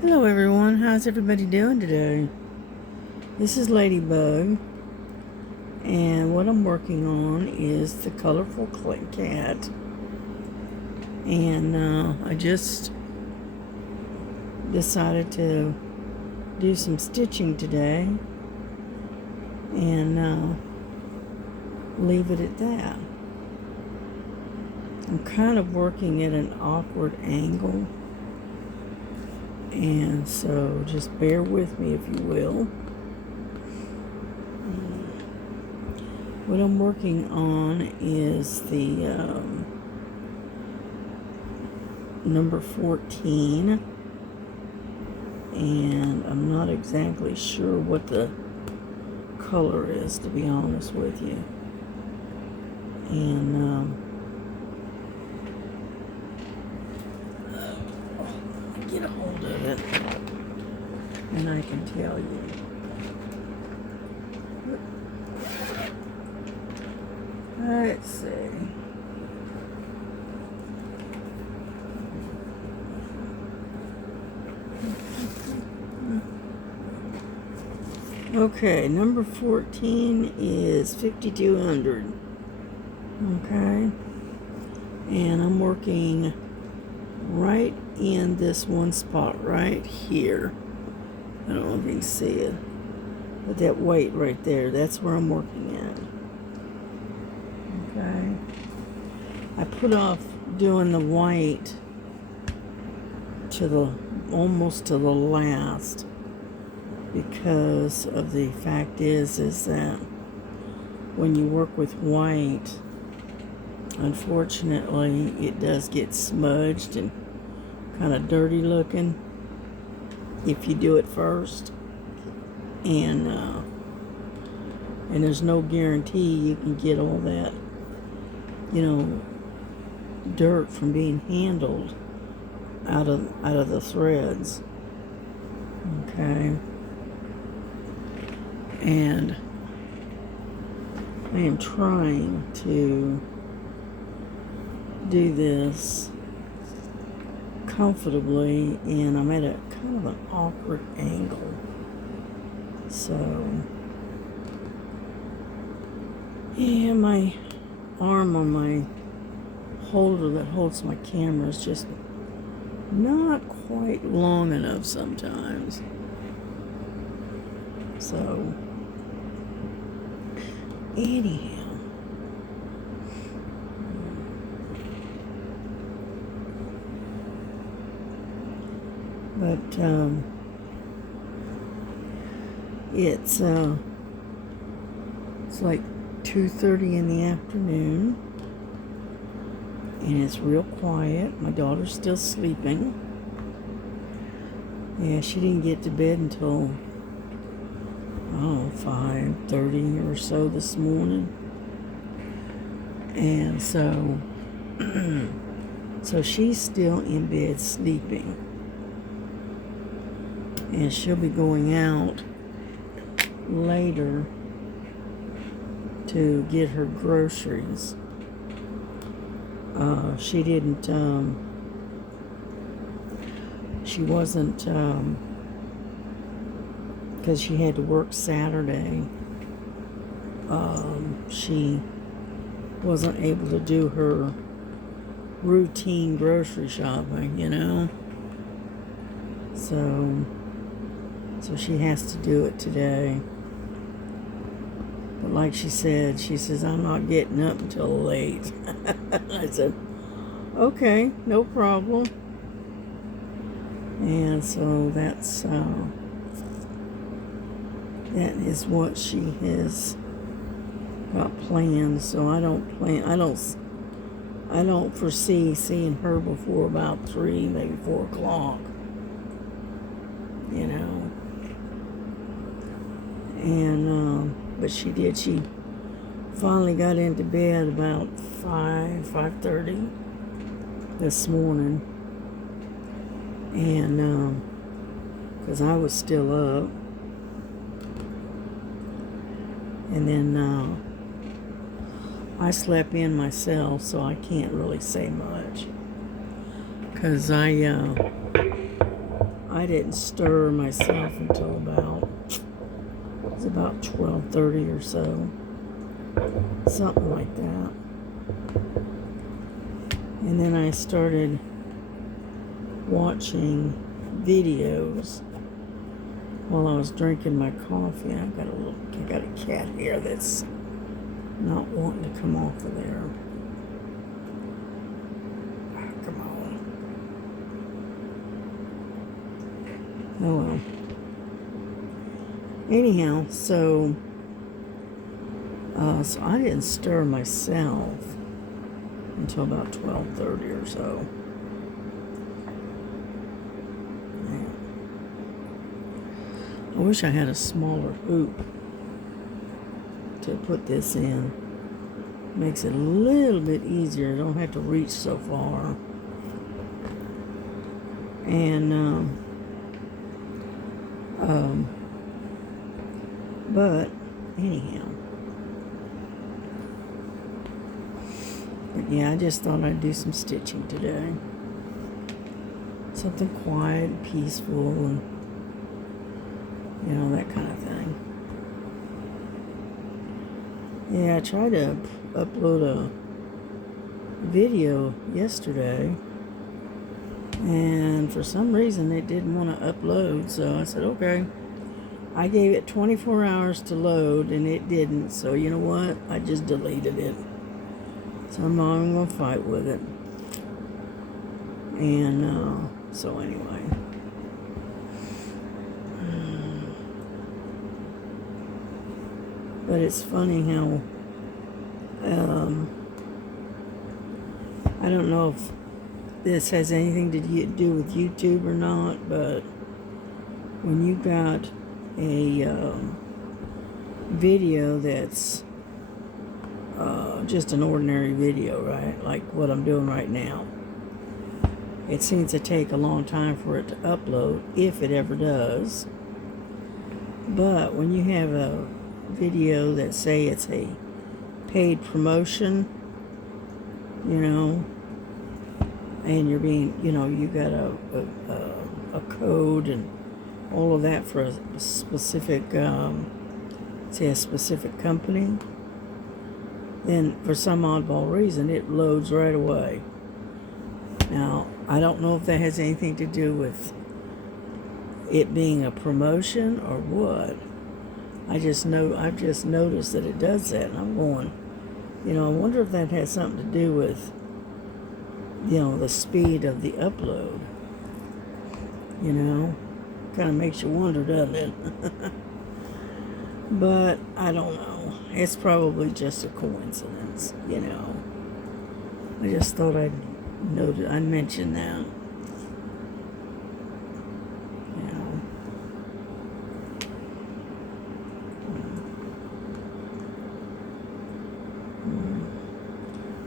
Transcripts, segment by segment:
Hello everyone, how's everybody doing today? This is Ladybug, and what I'm working on is the colorful cat. And I just decided to do some stitching today and leave it at that. I'm kind of working at an awkward angle, and so just bear with me if you will. What I'm working on is the number 14, and I'm not exactly sure what the color is, to be honest with you. And get a hold of it and I can tell you. Let's see. Okay, number 14 is 5200. Okay, and I'm working right in this one spot right here. I don't know if you can see it, but that weight right there, that's where I'm working at. Okay, I put off doing the white to the almost to the last, because of the fact is that when you work with white, unfortunately it does get smudged and kind of dirty looking if you do it first, and there's no guarantee you can get all that, dirt from being handled out of the threads. Okay, and I am trying to do this comfortably, and I'm at a kind of an awkward angle. So, yeah, my arm on my holder that holds my camera is just not quite long enough sometimes. So, anyhow. But it's like 2:30 in the afternoon, and it's real quiet. My daughter's still sleeping. Yeah, she didn't get to bed until 5:30 or so this morning, and so so she's still in bed sleeping. And she'll be going out later to get her groceries. She didn't, she wasn't, because she had to work Saturday, she wasn't able to do her routine grocery shopping, So she has to do it today. But like she says, I'm not getting up until late. I said, okay, no problem. And so that is what she has got planned. So I don't foresee seeing her before about 3, maybe 4 o'clock. And but she finally got into bed about 5:30 this morning, and because I was still up, and then I slept in myself, so I can't really say much. because I didn't stir myself until about 12:30 or so, something like that. And then I started watching videos while I was drinking my coffee. I got a cat here that's not wanting to come off of there. Ah, come on. Oh well. Anyhow, so I didn't stir myself until about 12:30 or so. I wish I had a smaller hoop to put this in. Makes it a little bit easier. I don't have to reach so far. And but anyhow. But yeah, I just thought I'd do some stitching today. Something quiet, and peaceful, and that kind of thing. Yeah, I tried to upload a video yesterday, and for some reason it didn't want to upload, so I said, okay. I gave it 24 hours to load, and it didn't, so you know what? I just deleted it. So I'm not even going to fight with it. And, so anyway. But it's funny how, I don't know if this has anything to do with YouTube or not, but when you got a video that's just an ordinary video, right? Like what I'm doing right now. It seems to take a long time for it to upload, if it ever does. But when you have a video that say it's a paid promotion, and you're being, you got a code and all of that for a specific, say a specific company, then for some oddball reason it loads right away. Now, I don't know if that has anything to do with it being a promotion or what. I've just noticed that it does that, and I'm going, I wonder if that has something to do with, the speed of the upload. Kind of makes you wonder, doesn't it? But I don't know. It's probably just a coincidence, I just thought I'd mention that.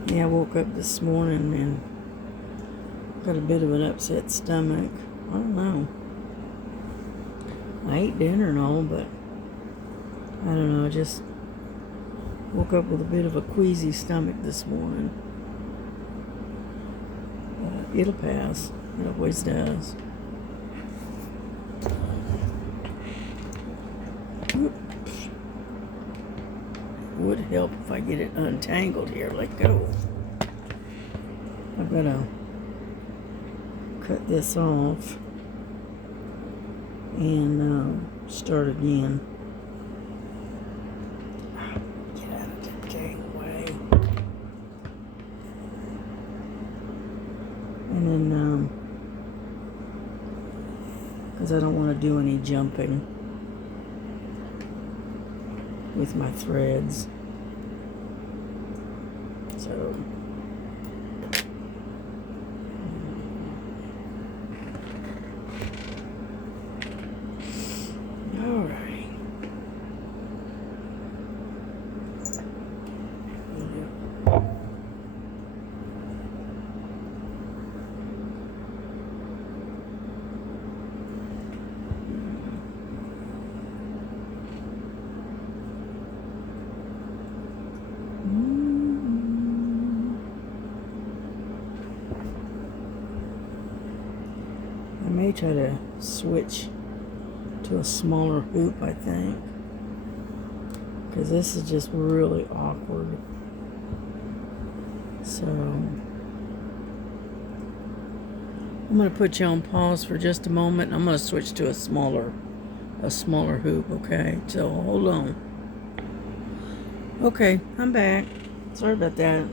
Yeah, I woke up this morning and got a bit of an upset stomach. I don't know. I ate dinner and all, but I don't know. I just woke up with a bit of a queasy stomach this morning. It'll pass. It always does. Would help if I get it untangled here. Let go. I've got to cut this off and start again. Get out of the dang way. And then, because I don't want to do any jumping with my threads. So all right. may try to switch to a smaller hoop, I think, because this is just really awkward. So I'm going to put you on pause for just a moment, and I'm going to switch to a smaller hoop, okay? So hold on. Okay, I'm back. Sorry about that.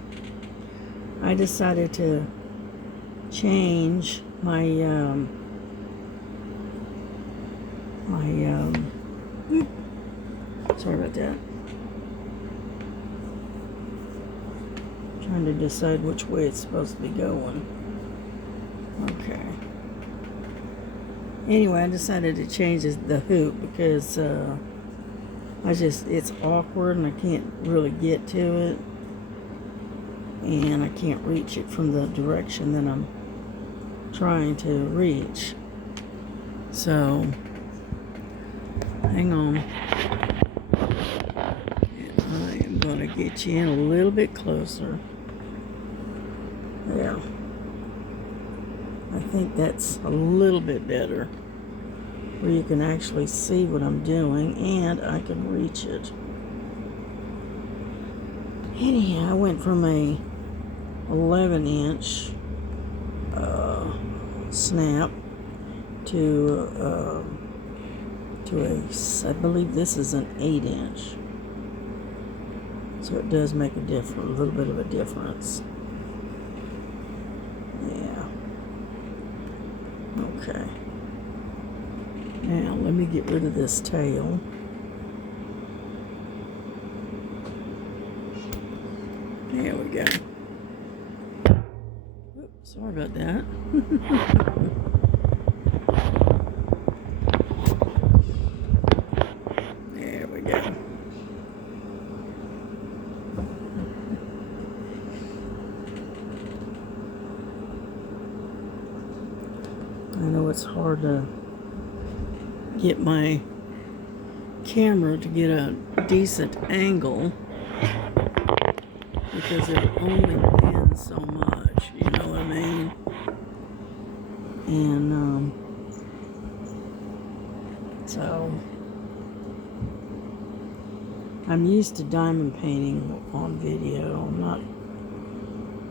I decided to change my sorry about that. Trying to decide which way it's supposed to be going. Okay. Anyway, I decided to change the hoop because it's awkward and I can't really get to it. And I can't reach it from the direction that I'm trying to reach. So, hang on. And I am going to get you in a little bit closer. Yeah. I think that's a little bit better, where you can actually see what I'm doing and I can reach it. Anyhow, I went from a 11-inch snap to I believe this is an 8-inch. So it does make a little bit of a difference. Yeah. Okay. Now let me get rid of this tail. There we go. Oops, sorry about that. There we go. I know it's hard to get my camera to get a decent angle because it only bends so much, you know what I mean? And so I'm used to diamond painting on video. I'm not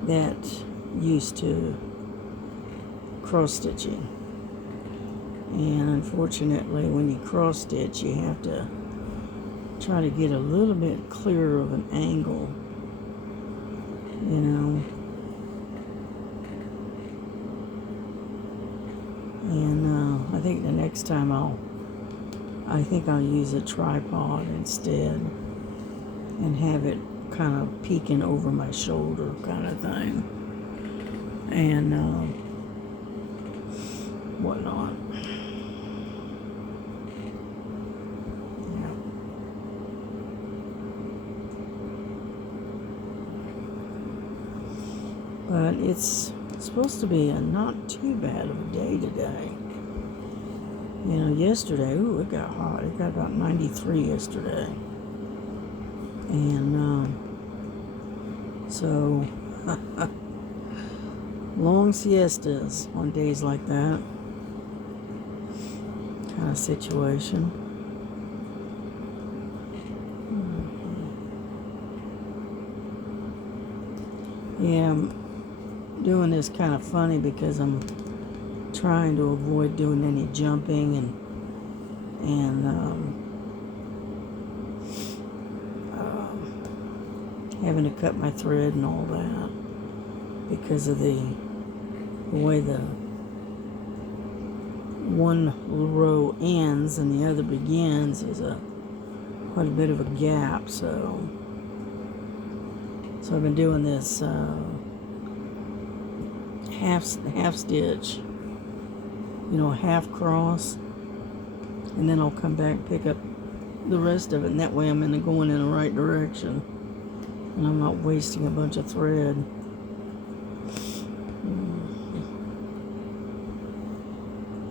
that used to cross stitching. And unfortunately, when you cross stitch, you have to try to get a little bit clearer of an angle, you know. And I think the next time I'll use a tripod instead and have it kind of peeking over my shoulder kind of thing. And whatnot. But it's supposed to be a not too bad of a day today. You know, yesterday, it got hot. It got about 93 yesterday. And so, long siestas on days like that kind of situation. Yeah, I'm doing this kind of funny because I'm trying to avoid doing any jumping and having to cut my thread and all that because of the way the one row ends and the other begins is quite a bit of a gap. So I've been doing this half stitch, you know, half cross, and then I'll come back and pick up the rest of it, and that way I'm going in the right direction and I'm not wasting a bunch of thread.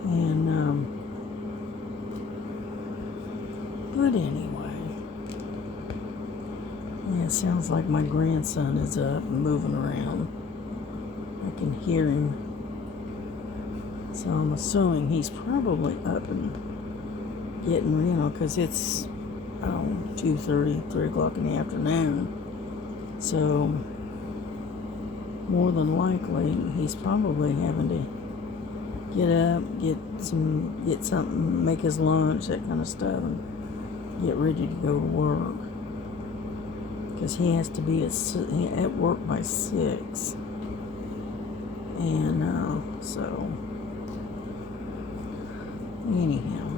And but anyway, yeah, it sounds like my grandson is up and moving around. I can hear him So I'm assuming he's probably up and getting, because it's, 2:30, 3 o'clock in the afternoon. So more than likely he's probably having to get up, get something, make his lunch, that kind of stuff, and get ready to go to work. Because he has to be at work by 6. And so anyhow.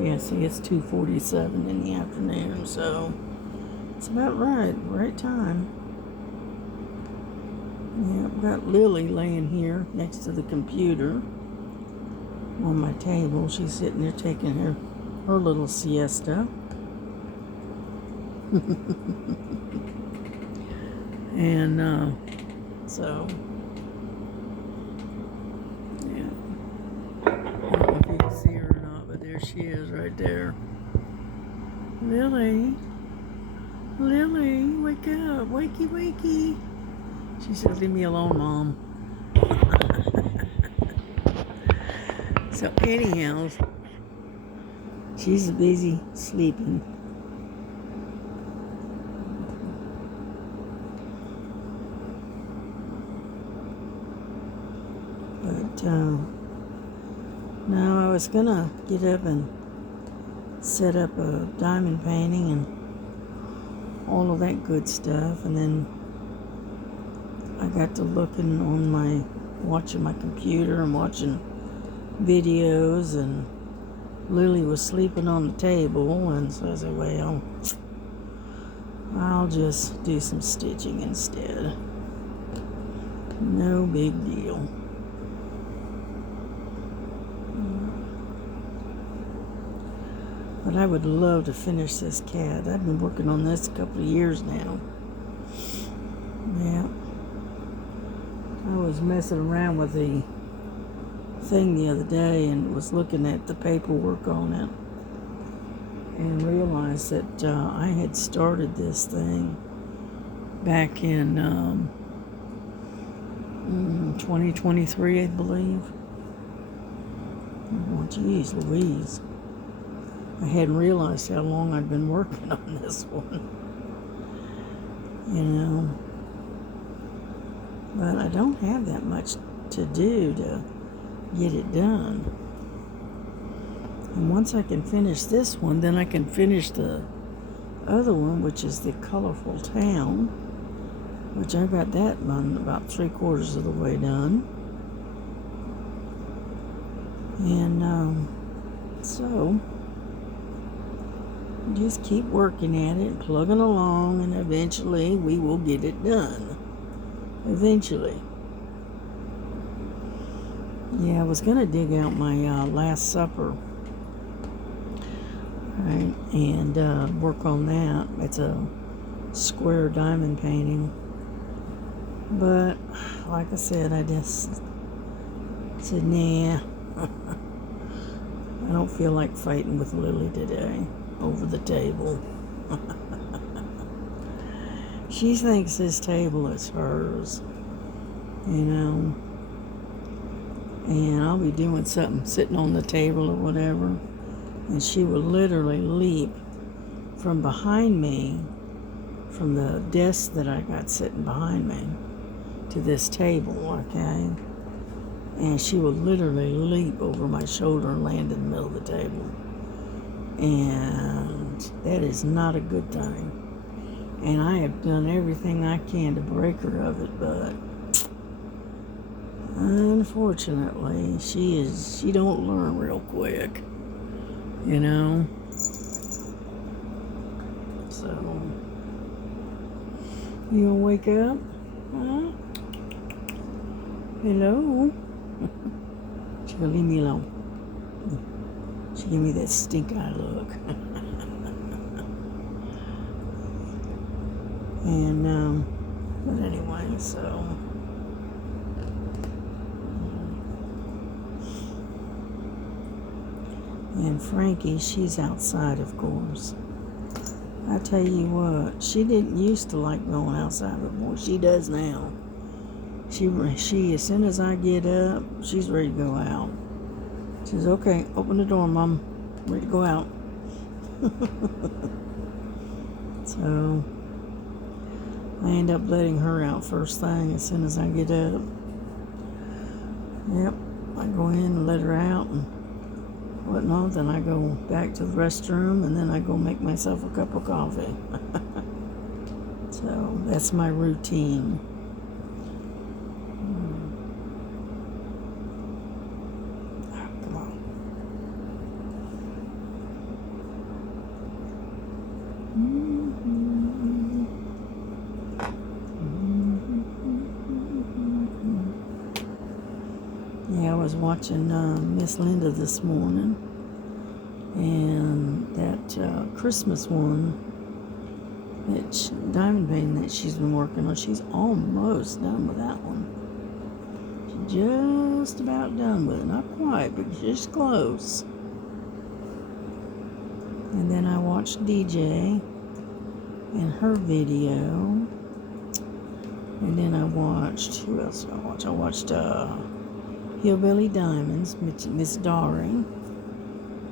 Yeah, see, it's 2:47 in the afternoon, so it's about right time. Yeah, I've got Lily laying here next to the computer on my table. She's sitting there taking her little siesta. And so, yeah. I don't know if you can see her or not, but there she is right there. Lily, wake up, wakey, wakey. She says, leave me alone, Mom. So anyhow, she's busy sleeping. But now I was gonna get up and set up a diamond painting and all of that good stuff, and then I got to watching my computer and watching videos, and Lily was sleeping on the table, and so I said, well, I'll just do some stitching instead. No big deal. But I would love to finish this cat. I've been working on this a couple of years now. Yeah. I was messing around with the thing the other day and was looking at the paperwork on it and realized that I had started this thing back in 2023, I believe. Oh, geez Louise. I hadn't realized how long I'd been working on this one. But I don't have that much to do to get it done. And once I can finish this one, then I can finish the other one, which is the Colorful Town, which I got that one about 3/4 of the way done. And so just keep working at it, plugging along, and eventually we will get it done. Eventually. Yeah, I was going to dig out my Last Supper, right, and work on that. It's a square diamond painting. But, like I said, I just said, nah. I don't feel like fighting with Lily today over the table. She thinks this table is hers, and I'll be doing something sitting on the table or whatever, and she will literally leap from behind me, from the desk that I got sitting behind me, to this table, okay? And she will literally leap over my shoulder and land in the middle of the table. And that is not a good thing. And I have done everything I can to break her of it, but unfortunately, she don't learn real quick, So, you gonna wake up? Huh? Hello? She gonna leave me alone. She gave me that stink eye look. And, but anyway, so. And Frankie, she's outside, of course. I tell you what, she didn't used to like going outside, but boy, she does now. She as soon as I get up, she's ready to go out. She says, "Okay, open the door, Mom. I'm ready to go out." So I end up letting her out first thing as soon as I get up. Yep, I go in and let her out and whatnot. Then I go back to the restroom and then I go make myself a cup of coffee. So that's my routine. Come on. Yeah, I was watching Miss Linda this morning, and that Christmas one, that diamond painting that she's been working on, she's almost done with that one. She's just about done with it. Not quite, but just close. And then I watched DJ and her video. And then I watched, who else did I watch? I watched Hillbilly Diamonds, Miss Dari.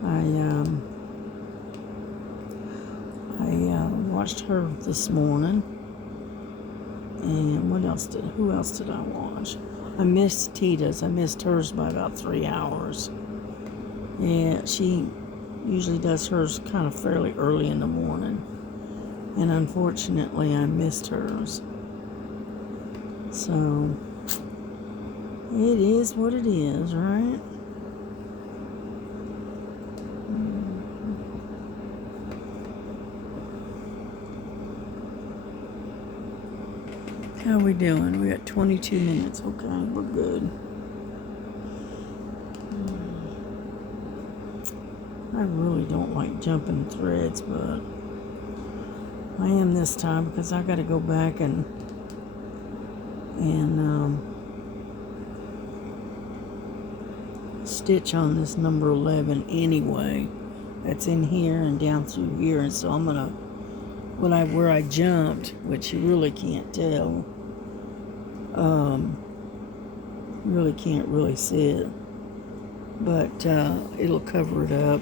I watched her this morning. And who else did I watch? I missed Tita's. I missed hers by about 3 hours. Yeah, she usually does hers kind of fairly early in the morning. And unfortunately, I missed hers. So, it is what it is, right? How are we doing? We got 22 minutes. Okay, we're good. I really don't like jumping threads, but I am this time because I got to go back and stitch on this number 11 anyway. That's in here and down through here, and so I'm gonna where I jumped, which you really can't tell. Really can't really see it, but it'll cover it up.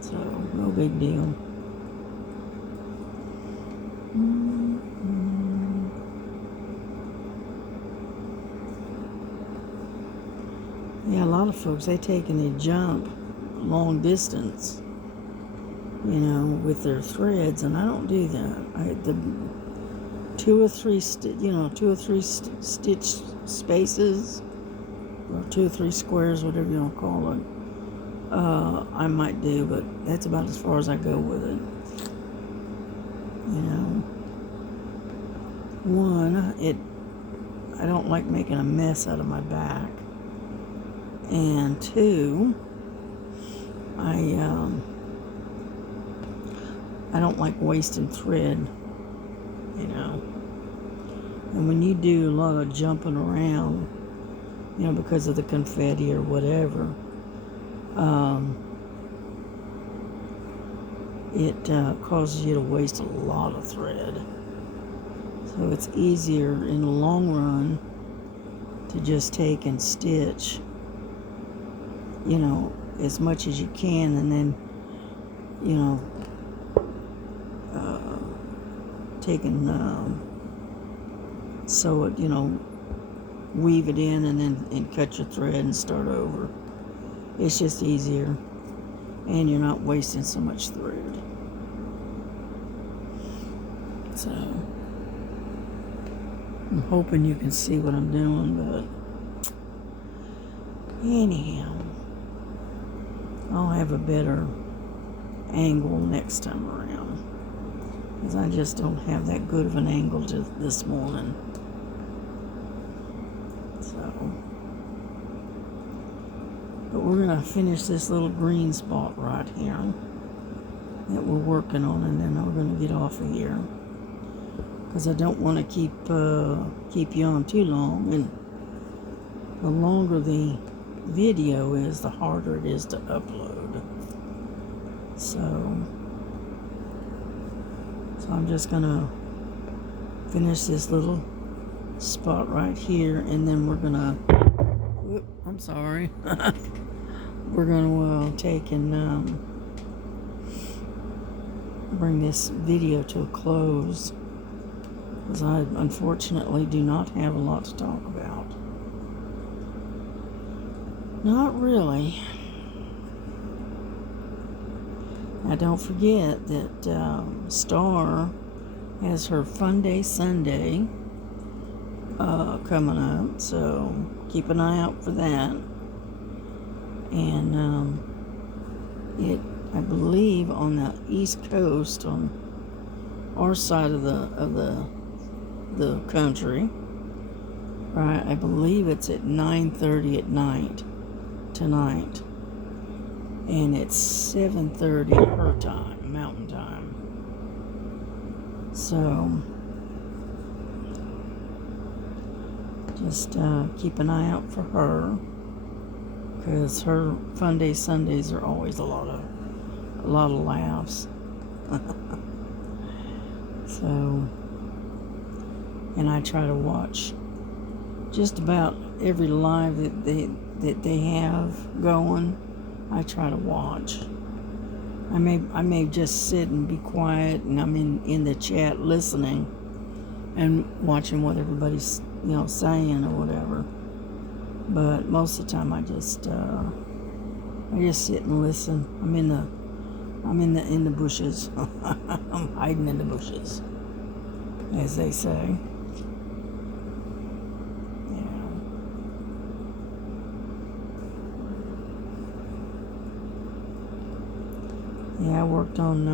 So no big deal. Yeah, a lot of folks, they take and they jump long distance, with their threads, and I don't do that. The 2 or 3 stitch spaces, or 2 or 3 squares, whatever you want to call it, I might do, but that's about as far as I go with it. I don't like making a mess out of my back. And 2, I don't like wasting thread, And when you do a lot of jumping around, because of the confetti or whatever, it causes you to waste a lot of thread. So it's easier in the long run to just take and stitch, as much as you can, and then, take and sew it, weave it in and cut your thread and start over. It's just easier, and you're not wasting so much thread. So I'm hoping you can see what I'm doing, but anyhow, I'll have a better angle next time around, because I just don't have that good of an angle this morning. But we're going to finish this little green spot right here that we're working on, and then we're going to get off of here, because I don't want to keep you on too long, and the longer the video is, the harder it is to upload. So So I'm just gonna finish this little spot right here, and then we're gonna, whoop, I'm sorry. We're gonna take and bring this video to a close, because I unfortunately do not have a lot to talk about. Not really. Now don't forget that Star has her Fun Day Sunday coming up, so keep an eye out for that. And I believe on the East Coast, on our side of the country, right? I believe it's at 9:30 at night tonight, and it's 7:30 her time, Mountain Time. So just keep an eye out for her, because her Fun Day Sundays are always a lot of laughs. So, and I try to watch just about every live that they have going. I try to watch. I may just sit and be quiet, and I'm in the chat listening and watching what everybody's saying or whatever. But most of the time I just sit and listen. I'm in the bushes. I'm hiding in the bushes, as they say. Yeah, I worked on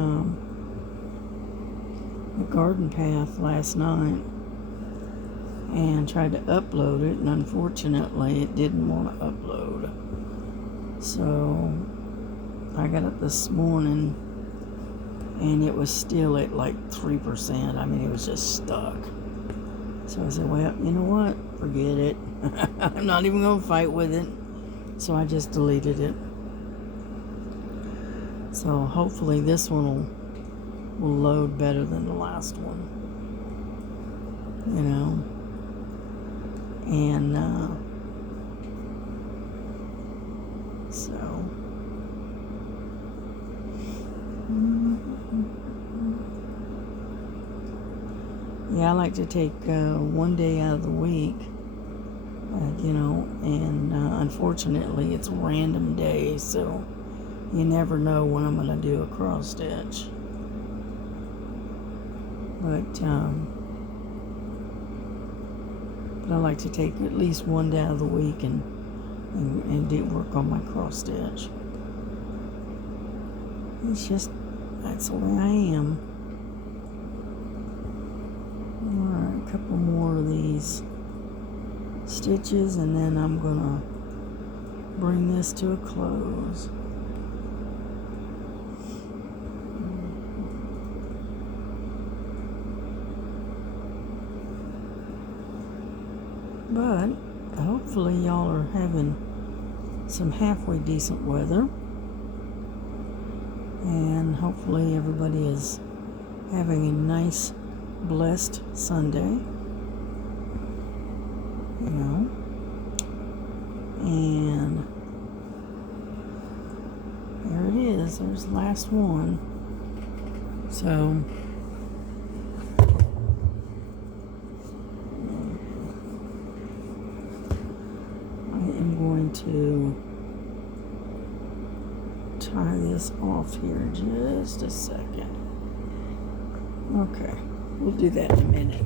the garden path last night and tried to upload it, and unfortunately it didn't want to upload. So I got up this morning and it was still at like 3%. I mean, it was just stuck. So I said, well, you know what? Forget it. I'm not even going to fight with it. So I just deleted it. So hopefully this one will load better than the last one. And so yeah, I like to take one day out of the week, and unfortunately it's a random day, so you never know when I'm going to do a cross stitch. But I like to take at least one day out of the week and do work on my cross stitch. It's just, that's the way I am. Alright, a couple more of these stitches, and then I'm gonna bring this to a close. But hopefully y'all are having some halfway decent weather, and hopefully everybody is having a nice, blessed Sunday, and there it is. There's the last one. So to tie this off here in just a second. Okay, we'll do that in a minute.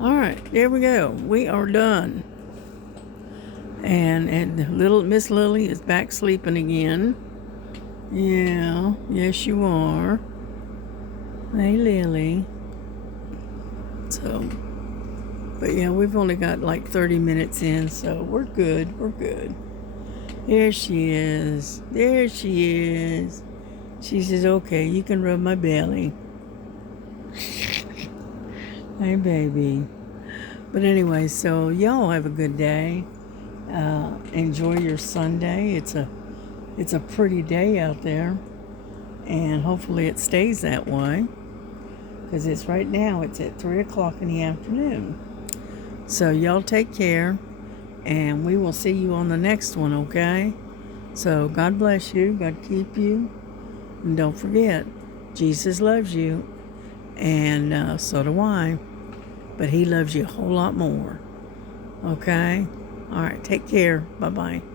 All right, there we go. We are done. And little Miss Lily is back sleeping again. Yeah, yes you are. Hey Lily. So, but yeah, we've only got like 30 minutes in, so we're good. We're good. There she is. There she is. She says, okay, you can rub my belly. Hey, baby. But anyway, so y'all have a good day. Enjoy your Sunday. It's a pretty day out there. And hopefully it stays that way. Because it's right now, it's at 3 o'clock in the afternoon. So y'all take care. And we will see you on the next one, okay? So God bless you. God keep you. And don't forget, Jesus loves you. And so do I. But he loves you a whole lot more. Okay? All right. Take care. Bye-bye.